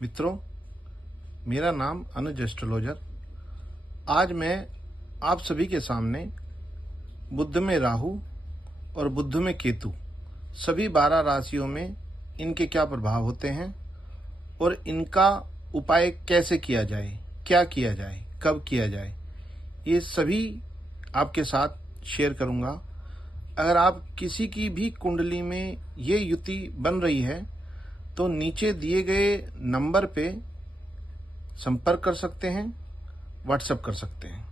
मित्रों, मेरा नाम अनुज एस्ट्रोलॉजर। आज मैं आप सभी के सामने बुध में राहु और बुध में केतु सभी 12 राशियों में इनके क्या प्रभाव होते हैं और इनका उपाय कैसे किया जाए, क्या किया जाए, कब किया जाए, ये सभी आपके साथ शेयर करूंगा। अगर आप किसी की भी कुंडली में ये युति बन रही है तो नीचे दिए गए नंबर पे संपर्क कर सकते हैं, व्हाट्सएप कर सकते हैं।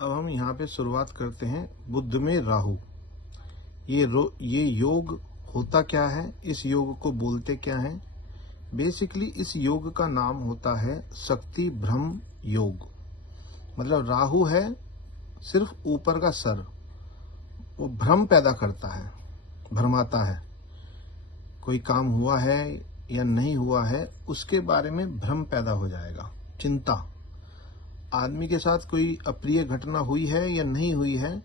अब हम यहाँ पे शुरुआत करते हैं बुध में राहु। ये योग होता क्या है, इस योग को बोलते क्या है? बेसिकली इस योग का नाम होता है शक्ति भ्रम योग। मतलब राहु है सिर्फ ऊपर का सर, वो भ्रम पैदा करता है, भ्रमाता है। कोई काम हुआ है या नहीं हुआ है उसके बारे में भ्रम पैदा हो जाएगा। चिंता, आदमी के साथ कोई अप्रिय घटना हुई है या नहीं हुई है,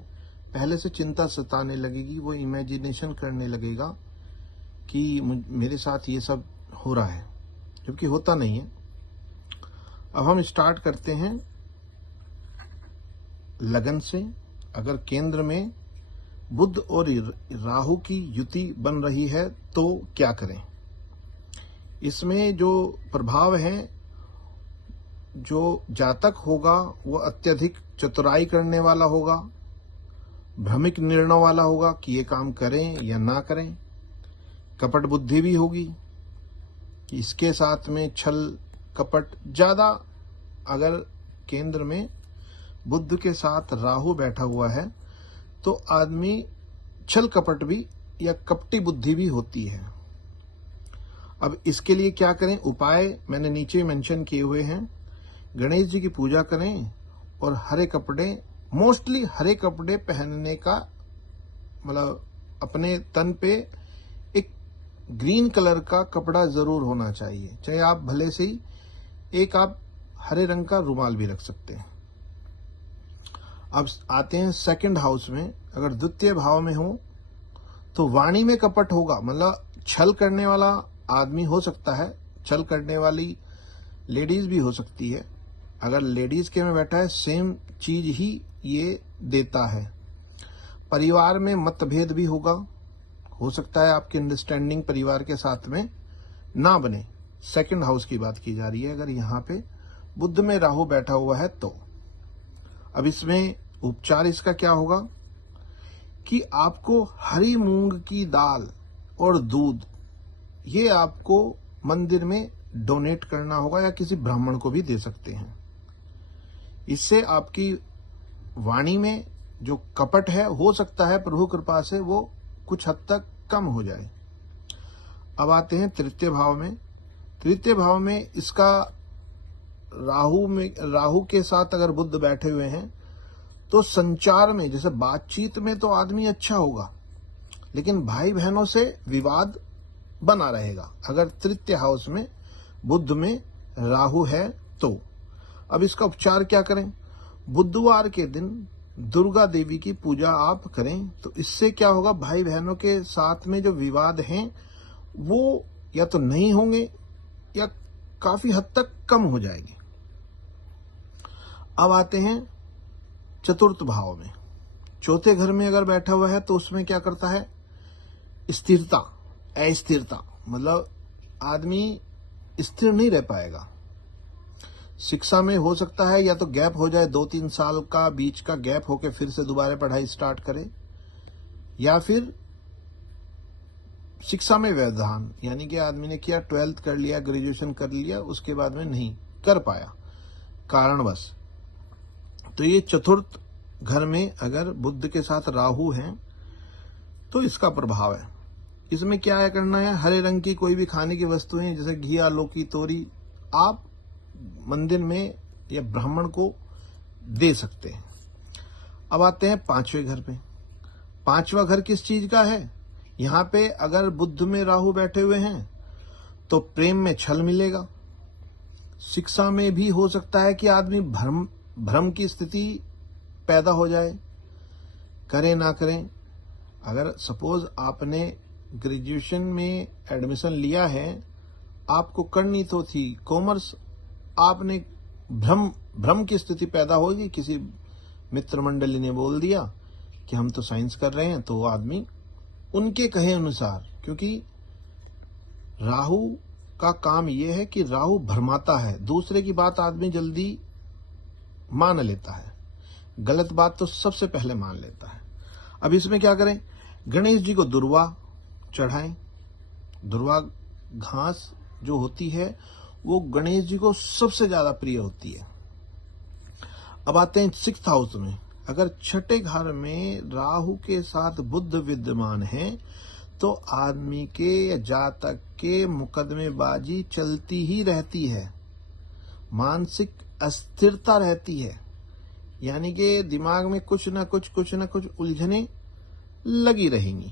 पहले से चिंता सताने लगेगी। वो इमेजिनेशन करने लगेगा कि मेरे साथ ये सब हो रहा है, जबकि होता नहीं है। अब हम स्टार्ट करते हैं लगन से। अगर केंद्र में बुध और राहु की युति बन रही है तो क्या करें? इसमें जो प्रभाव है, जो जातक होगा वो अत्यधिक चतुराई करने वाला होगा, भ्रमिक निर्णय वाला होगा कि ये काम करें या ना करें। कपट बुद्धि भी होगी कि इसके साथ में छल कपट ज्यादा। अगर केंद्र में बुध के साथ राहु बैठा हुआ है तो आदमी छल कपट भी या कपटी बुद्धि भी होती है। अब इसके लिए क्या करें? उपाय मैंने नीचे मेंशन किए हुए हैं। गणेश जी की पूजा करें और हरे कपड़े, मोस्टली हरे कपड़े पहनने का, मतलब अपने तन पे एक ग्रीन कलर का कपड़ा जरूर होना चाहिए। चाहे आप भले से ही एक आप हरे रंग का रुमाल भी रख सकते हैं। अब आते हैं सेकंड हाउस में। अगर द्वितीय भाव में हो तो वाणी में कपट होगा, मतलब छल करने वाला आदमी हो सकता है, छल करने वाली लेडीज भी हो सकती है। अगर लेडीज के में बैठा है सेम चीज ही ये देता है। परिवार में मतभेद भी होगा, हो सकता है आपकी अंडरस्टैंडिंग परिवार के साथ में ना बने। सेकंड हाउस की बात की जा रही है अगर यहाँ पे बुध में राहु बैठा हुआ है तो। अब इसमें उपचार इसका क्या होगा कि आपको हरी मूंग की दाल और दूध ये आपको मंदिर में डोनेट करना होगा या किसी ब्राह्मण को भी दे सकते हैं। इससे आपकी वाणी में जो कपट है, हो सकता है प्रभु कृपा से वो कुछ हद तक कम हो जाए। अब आते हैं तृतीय भाव में। तृतीय भाव में इसका राहु के साथ अगर बुध बैठे हुए हैं तो संचार में, जैसे बातचीत में तो आदमी अच्छा होगा, लेकिन भाई बहनों से विवाद बना रहेगा अगर तृतीय हाउस में बुध में राहु है तो। अब इसका उपचार क्या करें? बुधवार के दिन दुर्गा देवी की पूजा आप करें तो इससे क्या होगा, भाई बहनों के साथ में जो विवाद हैं वो या तो नहीं होंगे या काफी हद तक कम हो जाएंगे। अब आते हैं चतुर्थ भाव में। चौथे घर में अगर बैठा हुआ है तो उसमें क्या करता है? स्थिरता, अस्थिरता, मतलब आदमी स्थिर नहीं रह पाएगा। शिक्षा में हो सकता है या तो गैप हो जाए, 2-3 साल का बीच का गैप होके फिर से दोबारा पढ़ाई स्टार्ट करे, या फिर शिक्षा में व्यवधान, यानी कि आदमी ने किया 12th कर लिया, ग्रेजुएशन कर लिया, उसके बाद में नहीं कर पाया कारणवश। तो ये चतुर्थ घर में अगर बुध के साथ राहु है तो इसका प्रभाव है। इसमें क्या है करना है? हरे रंग की कोई भी खाने की वस्तुएं जैसे घी, आलू की तोरी आप मंदिर में या ब्राह्मण को दे सकते हैं। अब आते हैं पांचवें घर पे। पांचवा घर किस चीज का है? यहाँ पे अगर बुध में राहु बैठे हुए हैं तो प्रेम में छल मिलेगा। शिक्षा में भी हो सकता है कि आदमी भ्रम की स्थिति पैदा हो जाए, करें ना करें। अगर सपोज आपने ग्रेजुएशन में एडमिशन लिया है आपको करनी तो थी कॉमर्स, आपने भ्रम की स्थिति पैदा होगी, किसी मित्र मंडली ने बोल दिया कि हम तो साइंस कर रहे हैं, तो वो आदमी उनके कहे अनुसार, क्योंकि राहु का काम यह है कि राहु भरमाता है, दूसरे की बात आदमी जल्दी मान लेता है, गलत बात तो सबसे पहले मान लेता है। अब इसमें क्या करें, गणेश जी को दुर्वा चढ़ाएं। दुर्वा घास जो होती है वो गणेश जी को सबसे ज्यादा प्रिय होती है। अब आते हैं 6th हाउस में। अगर छठे घर में राहु के साथ बुध विद्यमान है तो आदमी के या जातक के मुकदमेबाजी चलती ही रहती है, मानसिक अस्थिरता रहती है, यानी कि दिमाग में कुछ ना कुछ उलझने लगी रहेंगी।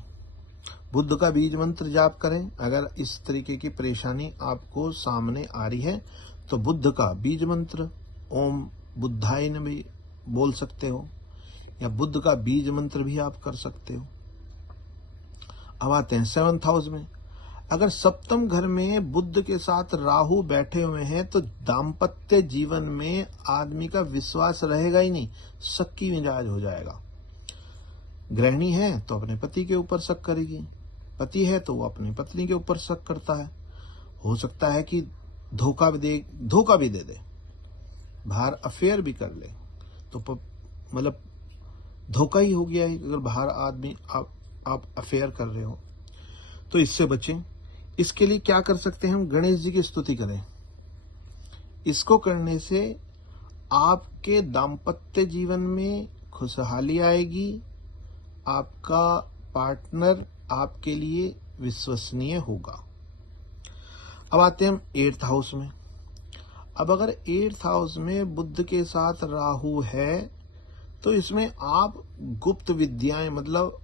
बुद्ध का बीज मंत्र जाप करें। अगर इस तरीके की परेशानी आपको सामने आ रही है तो बुद्ध का बीज मंत्र ओम बुद्धाय नमः भी बोल सकते हो, या बुद्ध का बीज मंत्र भी आप कर सकते हो। अब आते हैं 7th हाउस में। अगर सप्तम घर में बुध के साथ राहु बैठे हुए हैं तो दाम्पत्य जीवन में आदमी का विश्वास रहेगा ही नहीं, शक की मिजाज हो जाएगा। गृहिणी है तो अपने पति के ऊपर शक करेगी, पति है तो वो अपनी पत्नी के ऊपर शक करता है। हो सकता है कि धोखा भी दे दे, बाहर अफेयर भी कर ले, तो मतलब धोखा ही हो गया है। अगर बाहर आदमी आप अफेयर कर रहे हो तो इससे बचें। इसके लिए क्या कर सकते हैं हम, गणेश जी की स्तुति करें। इसको करने से आपके दाम्पत्य जीवन में खुशहाली आएगी, आपका पार्टनर आपके लिए विश्वसनीय होगा। अब आते हैं हम 8th हाउस में। अब अगर 8th हाउस में बुध के साथ राहु है तो इसमें आप गुप्त विद्याएं, मतलब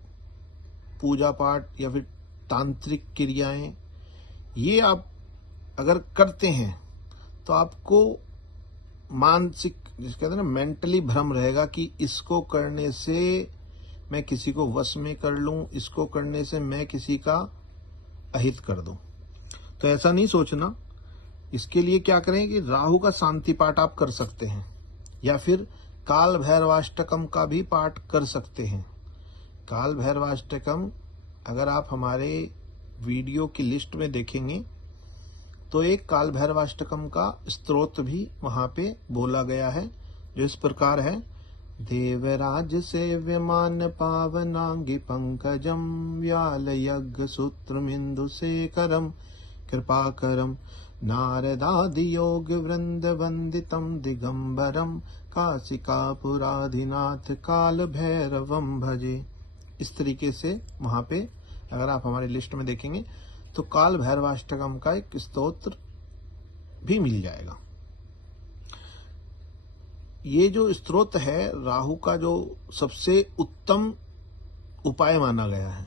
पूजा पाठ या फिर तांत्रिक क्रियाएं, ये आप अगर करते हैं तो आपको मानसिक, जिसके कहते हैं ना, मेंटली भ्रम रहेगा कि इसको करने से मैं किसी को वश में कर लूं, इसको करने से मैं किसी का अहित कर दूं। तो ऐसा नहीं सोचना। इसके लिए क्या करें कि राहु का शांति पाठ आप कर सकते हैं, या फिर काल भैरवाष्टकम का भी पाठ कर सकते हैं। काल भैरवाष्टकम अगर आप हमारे वीडियो की लिस्ट में देखेंगे तो एक काल भैरवाष्टकम का स्तोत्र भी वहां पे बोला गया है, जो इस प्रकार है। देवराज सेव्यमान पावनांगी पंकजम व्याल यज्ञ सूत्रमिंदु शेखरम कृपाकरम नारदादि योग वृंद वंदितम दिगंबरम काशिकापुराधिनाथ काल भैरवम भजे। इस तरीके से वहां पे अगर आप हमारी लिस्ट में देखेंगे तो काल भैरवाष्टकम का एक स्तोत्र भी मिल जाएगा। ये जो स्तोत्र है राहु का जो सबसे उत्तम उपाय माना गया है।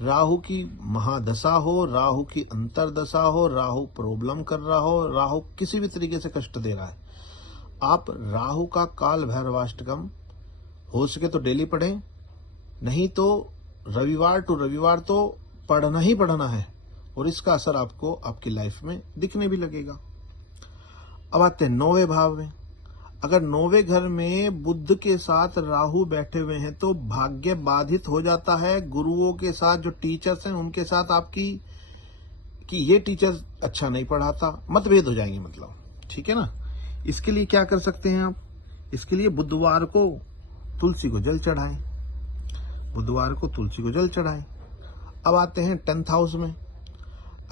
राहु की महादशा हो, राहु की अंतरदशा हो, राहु प्रॉब्लम कर रहा हो, राहु किसी भी तरीके से कष्ट दे रहा है, आप राहु का काल भैरवाष्टकम हो सके तो डेली पढ़ें, नहीं तो रविवार टू रविवार तो पढ़ना ही पढ़ना है, और इसका असर आपको आपकी लाइफ में दिखने भी लगेगा। अब आते हैं 9वें भाव में। अगर 9वें घर में बुध के साथ राहु बैठे हुए हैं तो भाग्य बाधित हो जाता है। गुरुओं के साथ, जो टीचर्स हैं उनके साथ आपकी कि ये टीचर अच्छा नहीं पढ़ाता, मतभेद हो जाएंगे, मतलब ठीक है ना। इसके लिए क्या कर सकते हैं आप, इसके लिए बुधवार को तुलसी को जल चढ़ाएं, बुधवार को तुलसी को जल चढ़ाएं। अब आते हैं 10th हाउस में।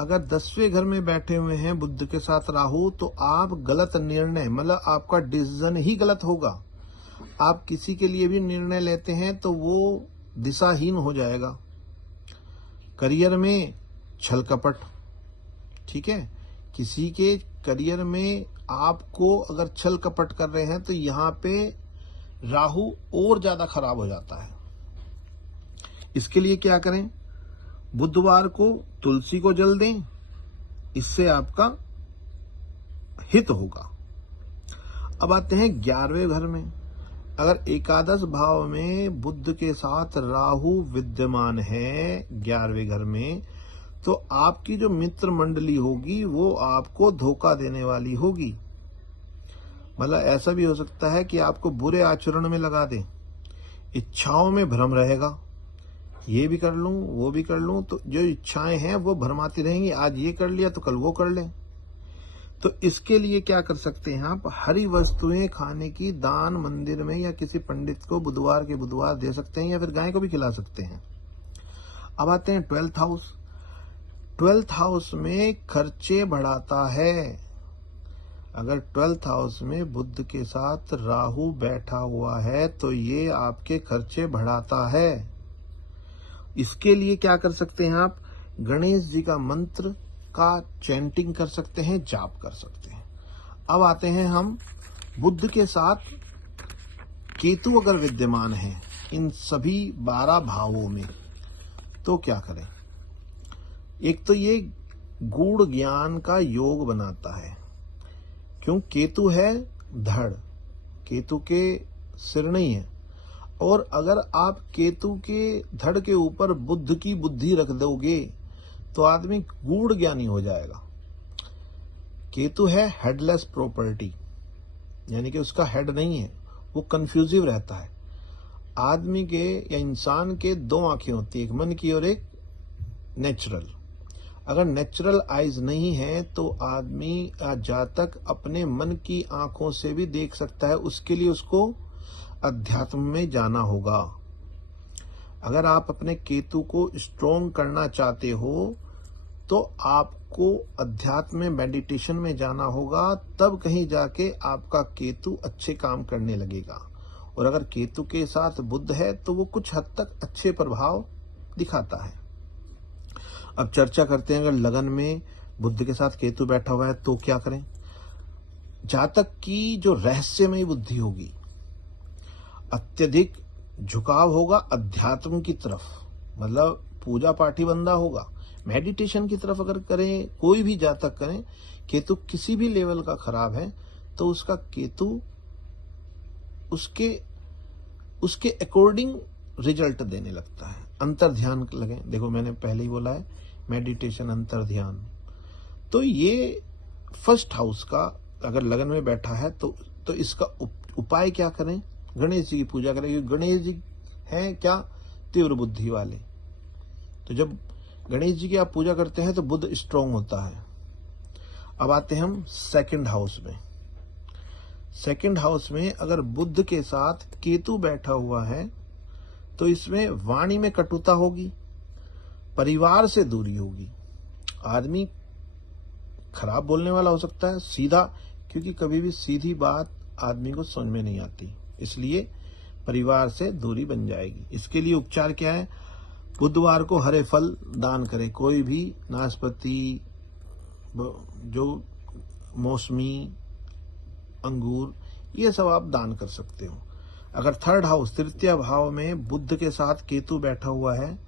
अगर 10वें घर में बैठे हुए हैं बुध के साथ राहु तो आप गलत निर्णय, मतलब आपका डिसीजन ही गलत होगा। आप किसी के लिए भी निर्णय लेते हैं तो वो दिशाहीन हो जाएगा। करियर में छल कपट, ठीक है, किसी के करियर में आपको अगर छल कपट कर रहे हैं तो यहाँ पे राहु और ज्यादा खराब हो जाता है। इसके लिए क्या करें, बुधवार को तुलसी को जल दें, इससे आपका हित होगा। अब आते हैं 11वें घर में। अगर एकादश भाव में बुध के साथ राहु विद्यमान है 11वें घर में, तो आपकी जो मित्र मंडली होगी वो आपको धोखा देने वाली होगी। मतलब ऐसा भी हो सकता है कि आपको बुरे आचरण में लगा दें, इच्छाओं में भ्रम रहेगा, ये भी कर लूं वो भी कर लूं, तो जो इच्छाएं हैं वो भ्रमाती रहेंगी, आज ये कर लिया तो कल वो कर लें। तो इसके लिए क्या कर सकते हैं आप, हरी वस्तुएं खाने की दान मंदिर में या किसी पंडित को बुधवार के बुधवार दे सकते हैं, या फिर गाय को भी खिला सकते हैं। अब आते हैं 12th हाउस। 12th हाउस में खर्चे बढ़ाता है। अगर 12th हाउस में बुध के साथ राहु बैठा हुआ है तो ये आपके खर्चे बढ़ाता है। इसके लिए क्या कर सकते हैं आप, गणेश जी का मंत्र का चैंटिंग कर सकते हैं, जाप कर सकते हैं। अब आते हैं हम बुध के साथ केतु अगर विद्यमान है इन सभी 12 भावों में तो क्या करें। एक तो ये गूढ़ ज्ञान का योग बनाता है, क्यों, केतु है धड़, केतु के सिर नहीं है, और अगर आप केतु के धड़ के ऊपर बुद्ध की बुद्धि रख दोगे तो आदमी गूढ़ ज्ञानी हो जाएगा। केतु है हेडलेस प्रॉपर्टी, यानी कि उसका हेड नहीं है, वो कंफ्यूजिव रहता है। आदमी के या इंसान के 2 आंखें होती है, एक मन की और एक नेचुरल। अगर नेचुरल आईज नहीं है तो आदमी जातक अपने मन की आंखों से भी देख सकता है, उसके लिए उसको अध्यात्म में जाना होगा। अगर आप अपने केतु को स्ट्रोंग करना चाहते हो तो आपको अध्यात्म में मेडिटेशन में जाना होगा, तब कहीं जाके आपका केतु अच्छे काम करने लगेगा। और अगर केतु के साथ बुध है तो वो कुछ हद तक अच्छे प्रभाव दिखाता है। अब चर्चा करते हैं, अगर लगन में बुध के साथ केतु बैठा हुआ है तो क्या करें। जातक की जो रहस्यमय बुद्धि होगी, अत्यधिक झुकाव होगा अध्यात्म की तरफ, मतलब पूजा पाठी बंदा होगा, मेडिटेशन की तरफ अगर करें, कोई भी जातक करें, केतु किसी भी लेवल का खराब है तो उसका केतु उसके अकॉर्डिंग रिजल्ट देने लगता है। अंतर ध्यान लगे, देखो मैंने पहले ही बोला है मेडिटेशन अंतर ध्यान। तो ये 1st हाउस का अगर लगन में बैठा है तो इसका उपाय क्या करें, गणेश जी की पूजा करें, क्योंकि गणेश जी हैं क्या, तीव्र बुद्धि वाले। तो जब गणेश जी की आप पूजा करते हैं तो बुध स्ट्रांग होता है। अब आते हैं हम 2nd हाउस में। 2nd हाउस में अगर बुध के साथ केतु बैठा हुआ है तो इसमें वाणी में कटुता होगी, परिवार से दूरी होगी, आदमी खराब बोलने वाला हो सकता है, सीधा, क्योंकि कभी भी सीधी बात आदमी को समझ में नहीं आती, इसलिए परिवार से दूरी बन जाएगी। इसके लिए उपचार क्या है, बुधवार को हरे फल दान करें, कोई भी नाशपाती, जो मौसमी, अंगूर, ये सब आप दान कर सकते हो। अगर 3rd हाउस 3य भाव में बुध के साथ केतु बैठा हुआ है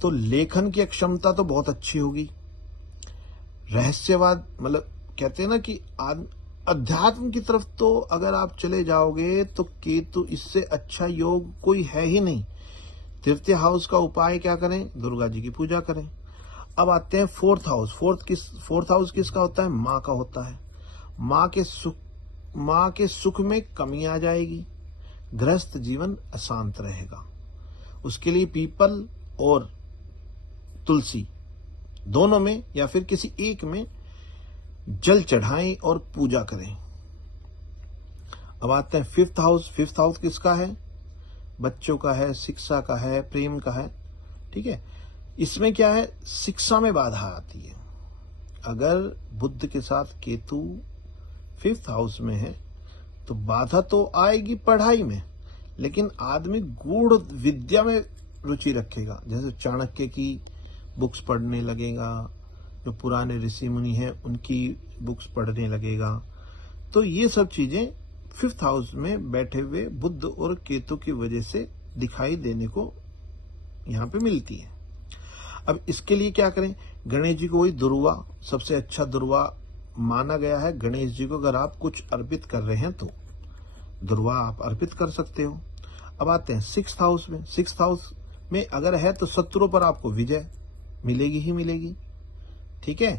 तो लेखन की क्षमता तो बहुत अच्छी होगी, रहस्यवाद, मतलब कहते हैं ना कि अध्यात्म की तरफ तो अगर आप चले जाओगे तो केतु, इससे अच्छा योग कोई है ही नहीं। 3य हाउस का उपाय क्या करें, दुर्गा जी की पूजा करें। अब आते हैं 4th हाउस। 4th हाउस किसका होता है, माँ का होता है। माँ के सुख में कमी आ जाएगी, गृहस्थ जीवन अशांत रहेगा। उसके लिए पीपल और तुलसी दोनों में या फिर किसी एक में जल चढ़ाएं और पूजा करें। अब आते हैं 5th हाउस। 5th हाउस किसका है, बच्चों का है, शिक्षा का है, प्रेम का है, ठीक है। इसमें क्या है, शिक्षा में बाधा आती है। अगर बुध के साथ केतु 5th हाउस में है तो बाधा तो आएगी पढ़ाई में, लेकिन आदमी गूढ़ विद्या में रुचि रखेगा, जैसे चाणक्य की बुक्स पढ़ने लगेगा, जो पुराने ऋषि मुनि हैं उनकी बुक्स पढ़ने लगेगा। तो ये सब चीजें 5th हाउस में बैठे हुए बुध और केतु की वजह से दिखाई देने को यहाँ पे मिलती है। अब इसके लिए क्या करें, गणेश जी को वही दुर्वा, सबसे अच्छा दुर्वा माना गया है गणेश जी को। अगर आप कुछ अर्पित कर रहे हैं तो दुर्वा आप अर्पित कर सकते हो। अब आते हैं 6th हाउस में। 6th हाउस में अगर है तो शत्रुओं पर आपको विजय मिलेगी ही मिलेगी। ठीक है।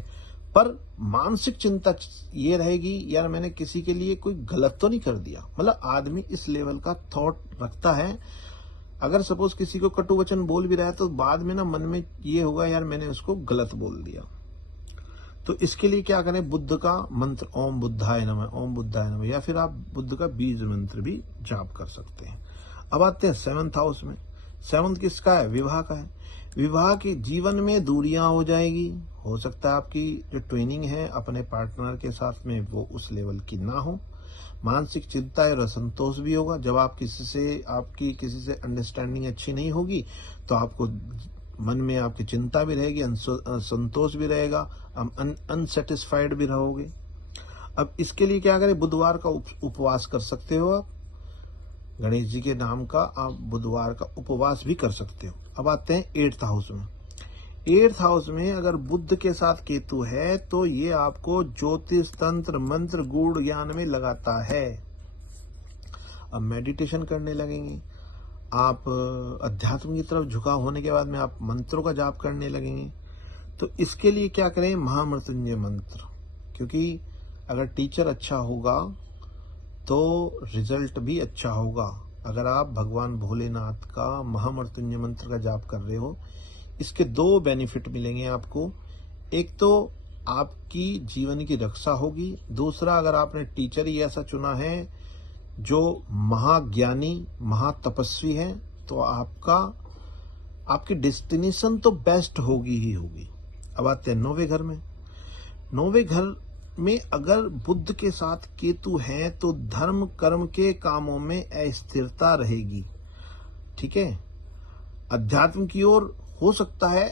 पर मानसिक चिंता ये रहेगी, यार मैंने किसी के लिए कोई गलत तो नहीं कर दिया। मतलब आदमी इस लेवल का थॉट रखता है। अगर सपोज किसी को कटु वचन बोल भी रहा है तो बाद में ना मन में ये होगा, यार मैंने उसको गलत बोल दिया। तो इसके लिए क्या करें, बुद्ध का मंत्र ओम बुद्धाय नमः, ओम बुद्धाय नमः, या फिर आप बुद्ध का बीज मंत्र भी जाप कर सकते हैं। अब आते हैं 7th हाउस में। 7th किसका है, विवाह का है। विवाह के जीवन में दूरियां हो जाएगी। हो सकता है आपकी जो ट्रेनिंग है अपने पार्टनर के साथ में वो उस लेवल की ना हो। मानसिक चिंता और असंतोष भी होगा। जब आपकी किसी से अंडरस्टैंडिंग अच्छी नहीं होगी तो आपको मन में आपकी चिंता भी रहेगी, असंतोष भी रहेगा, अनसेटिस्फाइड भी रहोगे। अब इसके लिए क्या करें, बुधवार का उपवास कर सकते हो आप। गणेश जी के नाम का आप बुधवार का उपवास भी कर सकते हो। अब आते हैं 8th हाउस में। 8th हाउस में अगर बुद्ध के साथ केतु है तो ये आपको ज्योतिष, तंत्र, मंत्र, गूढ़ ज्ञान में लगाता है। अब मेडिटेशन करने लगेंगे आप, अध्यात्म की तरफ झुकाव होने के बाद में आप मंत्रों का जाप करने लगेंगे। तो इसके लिए क्या करें, महामृत्युंजय मंत्र। क्योंकि अगर टीचर अच्छा होगा तो रिजल्ट भी अच्छा होगा। अगर आप भगवान भोलेनाथ का महामृत्युंजय मंत्र का जाप कर रहे हो, इसके 2 बेनिफिट मिलेंगे आपको। एक तो आपकी जीवन की रक्षा होगी, दूसरा अगर आपने टीचर ही ऐसा चुना है जो महाज्ञानी, महातपस्वी है, तो आपकी डेस्टिनेशन तो बेस्ट होगी ही होगी। अब आते हैं 9वें घर में। 9वें घर में अगर बुद्ध के साथ केतु है तो धर्म कर्म के कामों में अस्थिरता रहेगी। ठीक है। अध्यात्म की ओर हो सकता है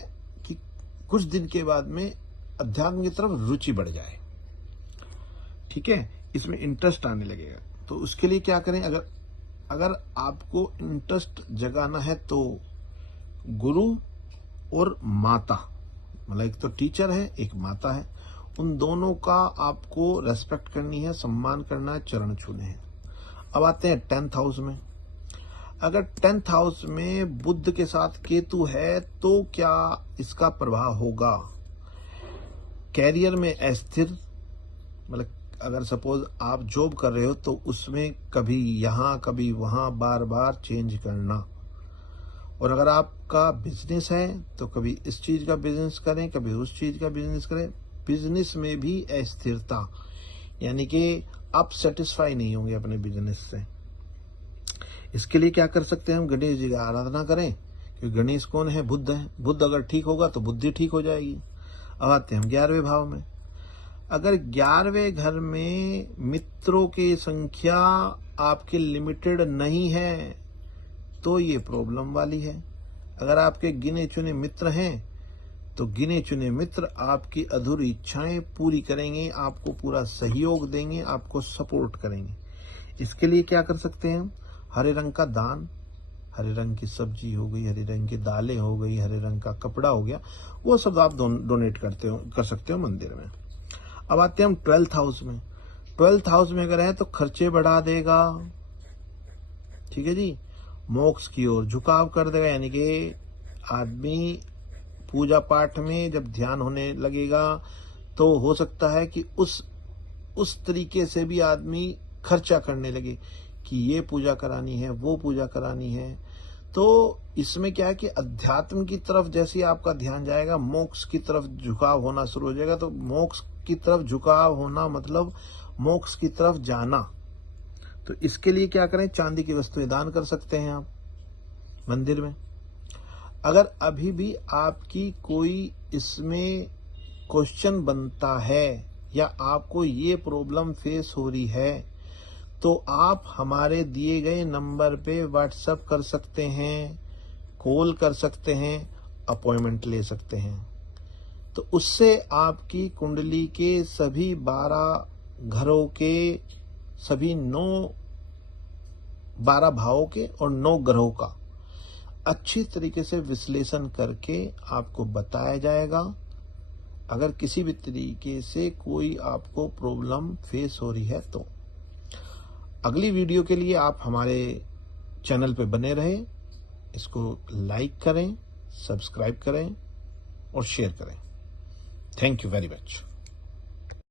कि कुछ दिन के बाद में अध्यात्म की तरफ रुचि बढ़ जाए। ठीक है, इसमें इंटरेस्ट आने लगेगा। तो उसके लिए क्या करें, अगर आपको इंटरेस्ट जगाना है तो गुरु और माता, मतलब एक तो टीचर है एक माता है, उन दोनों का आपको रेस्पेक्ट करनी है, सम्मान करना है, चरण छूने हैं। अब आते हैं 10th हाउस में। अगर 10th हाउस में बुद्ध के साथ केतु है तो क्या इसका प्रभाव होगा, कैरियर में अस्थिर, मतलब अगर सपोज आप जॉब कर रहे हो तो उसमें कभी यहाँ कभी वहां बार बार चेंज करना। और अगर आपका बिजनेस है तो कभी इस चीज का बिजनेस करें, कभी उस चीज का बिजनेस करें। बिजनेस में भी अस्थिरता, यानी कि आप सेटिस्फाई नहीं होंगे अपने बिजनेस से। इसके लिए क्या कर सकते हैं, हम गणेश जी की आराधना करें, क्योंकि गणेश कौन है, बुद्ध है। बुद्ध अगर ठीक होगा तो बुद्धि ठीक हो जाएगी। अब आते हैं हम 11वें भाव में। अगर 11वें घर में मित्रों की संख्या आपके लिमिटेड नहीं है तो ये प्रॉब्लम वाली है। अगर आपके गिने चुने मित्र हैं तो गिने चुने मित्र आपकी अधूरी इच्छाएं पूरी करेंगे, आपको पूरा सहयोग देंगे, आपको सपोर्ट करेंगे। इसके लिए क्या कर सकते हैं, हरे रंग का दान, हरे रंग की सब्जी हो गई, हरे रंग की दालें हो गई, हरे रंग का कपड़ा हो गया, वो सब आप डोनेट कर सकते हो मंदिर में। अब आते हैं हम 12th हाउस में। 12th हाउस में अगर है तो खर्चे बढ़ा देगा। ठीक है जी, मोक्ष की ओर झुकाव कर देगा, यानी कि आदमी पूजा पाठ में जब ध्यान होने लगेगा तो हो सकता है कि उस तरीके से भी आदमी खर्चा करने लगे कि ये पूजा करानी है, वो पूजा करानी है। तो इसमें क्या है कि अध्यात्म की तरफ जैसे ही आपका ध्यान जाएगा, मोक्ष की तरफ झुकाव होना शुरू हो जाएगा। तो मोक्ष की तरफ झुकाव होना मतलब मोक्ष की तरफ जाना। तो इसके लिए क्या करें, चांदी की वस्तुएं दान कर सकते हैं आप मंदिर में। अगर अभी भी आपकी कोई इसमें क्वेश्चन बनता है या आपको ये प्रॉब्लम फेस हो रही है तो आप हमारे दिए गए नंबर पे व्हाट्सएप कर सकते हैं, कॉल कर सकते हैं, अपॉइंटमेंट ले सकते हैं। तो उससे आपकी कुंडली के सभी 12 घरों के सभी 12 भावों के और 9 ग्रहों का अच्छी तरीके से विश्लेषण करके आपको बताया जाएगा। अगर किसी भी तरीके से कोई आपको प्रॉब्लम फेस हो रही है तो अगली वीडियो के लिए आप हमारे चैनल पे बने रहें, इसको लाइक करें, सब्सक्राइब करें और शेयर करें। Thank you very much.